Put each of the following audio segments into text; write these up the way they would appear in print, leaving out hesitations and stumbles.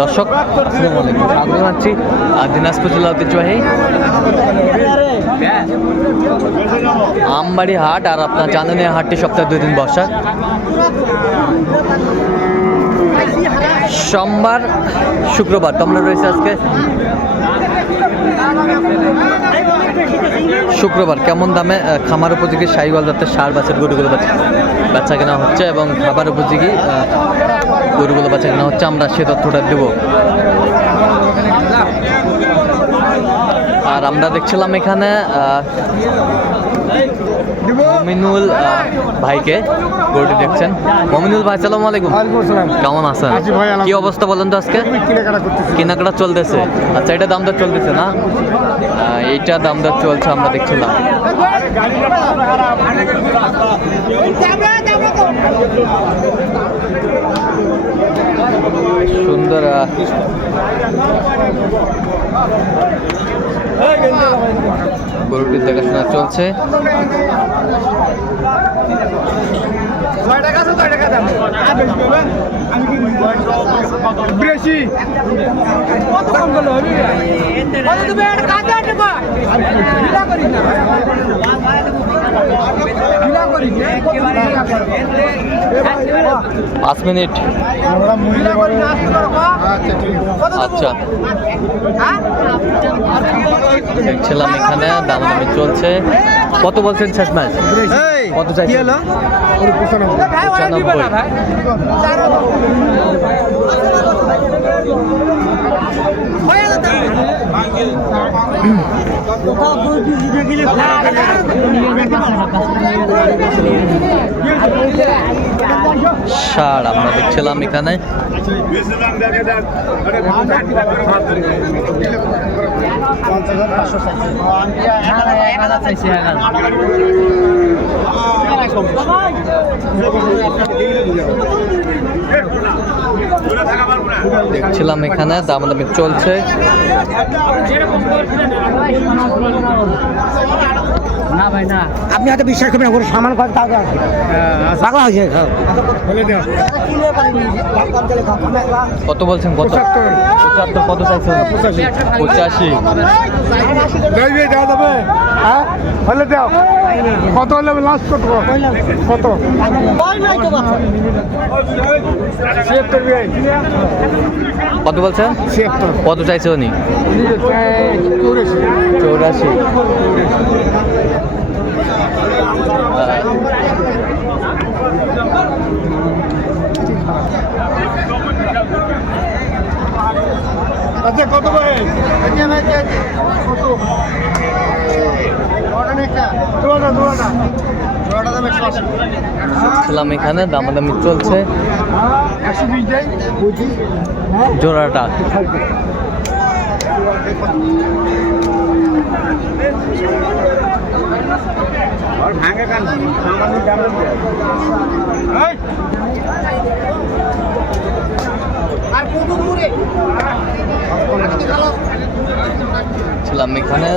দর্শক আসসালামু আলাইকুম, স্বাগত জানাচ্ছি দিনাজপুর জেলা ঐতিহ্যবাহী আমবাড়ি হাট। আর আপনার জানেন এই হাটটি সপ্তাহে 2 দিন বসা, সোমবার শুক্রবার। তো আমরা রয়েছে আজকে শুক্রবার। কেমন দামে খামার উপযোগী শাহিওয়াল জাতের ষাঁড় বাছুর গরুগুলো বেচা কেনা হচ্ছে এবং খাবার উপযোগী গরুগুলো বেচা কেনা হচ্ছে, আমরা সে তথ্যটা দেব। আর আমরা দেখছিলাম এখানে মমিনুল ভাইকে গরুটি দেখছেন। মমিনুল ভাই সালাম আলাইকুম, কেমন আছেন? কি অবস্থা বলেন তো আজকে? কেনাকাটা চলতেছে। আচ্ছা, এটা দাম দর চলতেছে না? এইটা দাম দর চলছে, আমরা দেখছিলাম। সুন্দর গরুটির দেখাশোনা চলছে। পাঁচ মিনিট। আচ্ছা, দেখছিলাম এখানে দামাদামি চলছে। কত বলছেন শেষ ম্যাচ? কত চাইছেন? 95। ষাঁড় আমরা দেখছিলাম এখানে। দেখছিলাম এখানে দামাদামি চলছে। না ভাই না, আপনি হয়তো বিশ্বাস করবেন না, সামান কত টাকা আছে পাগলা হয়েছে। কত বলছেন? কত? 75। কত চাইছেন? 85। দেওয়া যাবে? হ্যাঁ, হলে দাও। কত হলে লাস্ট? কত কত? কত বলছেন? 76। কত চাইছে উনি? 84। আচ্ছা, কত ভাই? দেখছিলাম এখানে দামাদামি চলছে। জোড়াটা ছিলাম এখানে।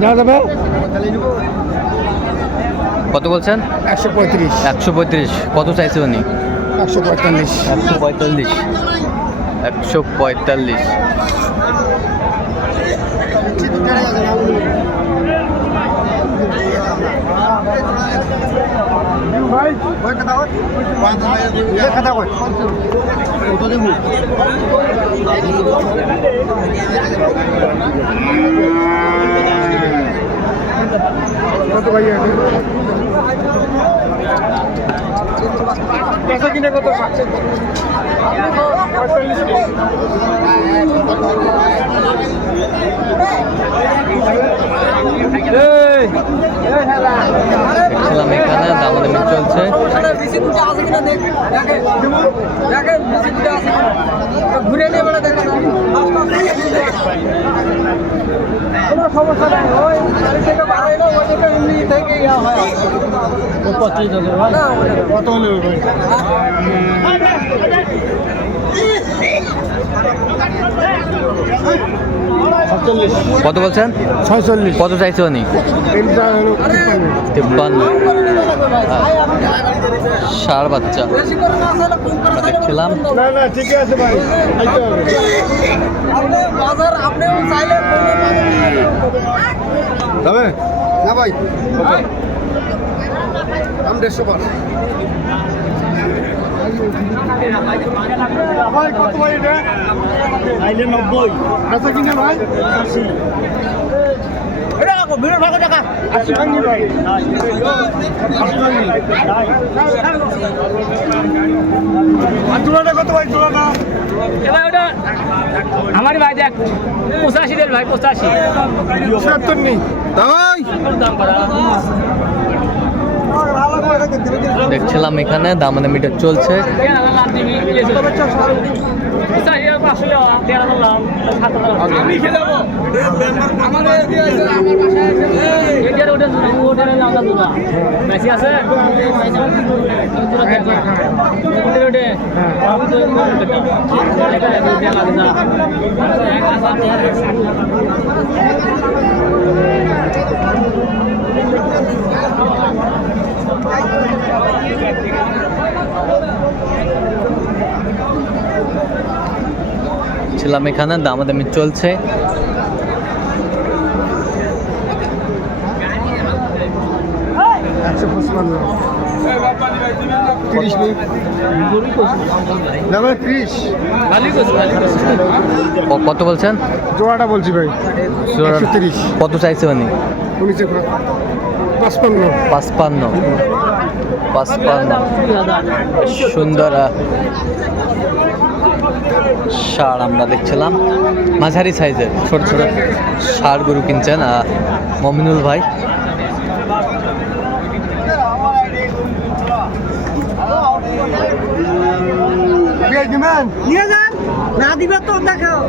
দেওয়া যাবে? কত বলছেন? 135। 135। কত চাইছে উনি? 145। 145। 145। কত ভাই? পেশা কিনে কত পাচ্ছেন? দেখছিলাম এখানে দামাদামি চলছে। ঘুরে নিয়ে বেড়া দেখা কোনো সমস্যা নাই। ওই গাড়ি থেকে বাড়াইলো, ওই থেকে এমনি থেকে হয়। 25,000 কত হলে? কত বলছেন? 46। কত চাইছে উনি? 53। ষাঁড় বাচ্চা আমরা দেখছিলাম। না না ঠিকই আছে ভাই, খাইতে হবে। যাবে না ভাই, দাম 150 পার। ভাই কত ভাই এটা? আইলে 90। আচ্ছা কিনে ভাই 80। এটা রাখো, ভিড় রাখো টাকা 80 ভাঙি ভাই। 80 ভাঙি। আর জোড়াটা কত ভাই জোড়াটা? এবার ওটা আমার ভাই দেখ 85 দেন ভাই 85 ৭০ নেই ভাই। দাম করা দেখছিলাম এখানে দামাদামিটা চলছে। ছিলাম এখানে দামাদামি চলছে। কত বলছেন? জোড়াটা বলছি ভাই, 130। কত চাইছে উনি? 55। 55 সুন্দর ষাঁড় আমরা দেখছিলাম, মাঝারি সাইজের ছোট ছোট ষাঁড় গরু কিনছেন মমিনুল ভাই। নিয়ে যান, না দিবে তো দেখাও।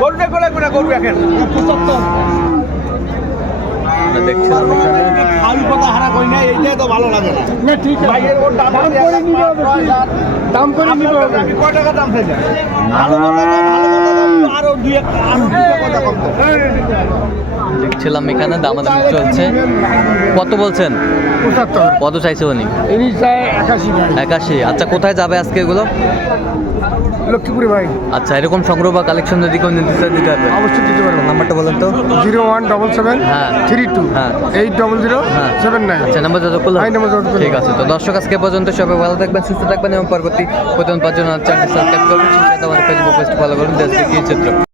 করবে কোলে করে করবে এখন দেখছিলাম এখানে আলু পাতা হারা কই না, এইটা তো ভালো লাগে না। না ঠিক আছে ভাই, এর দাম করে নিবে হবে, দাম করে নিবে হবে। আমি কত টাকা দাম চাইছি? ভালো আরো দুই কথা কম। দেখছিলাম এখানে দামাদামি চলছে। কত বলছেন? 75। কত চাইছে উনি? ইনি চাই 81 ভাই। 81। আচ্ছা, কোথায় যাবে আজকে এগুলো? লক্ষ্মীপুরে ভাই। আচ্ছা, এরকম সংগ্রহ বা কালেকশন যদি কেউ নিতে চায় দিতে পারবে? অবশ্যই দিতে পারবেন। নাম্বারটা বলেন তো। 0177 হ্যাঁ। 32 হ্যাঁ। 800 হ্যাঁ। 79। আচ্ছা, নাম্বার যত করলো। এই নাম্বার যত করলো। ঠিক আছে, তো দর্শক আজকে পর্যন্ত সবাই ভালো থাকবেন, সুস্থ থাকবেন এবং পরবর্তী প্রতিদিন পাঁচজন চ্যানেল সাবস্ক্রাইব করবেন, আমাদের ফেসবুক পেজ ফলো করুন, দেশ থেকে চিত্র।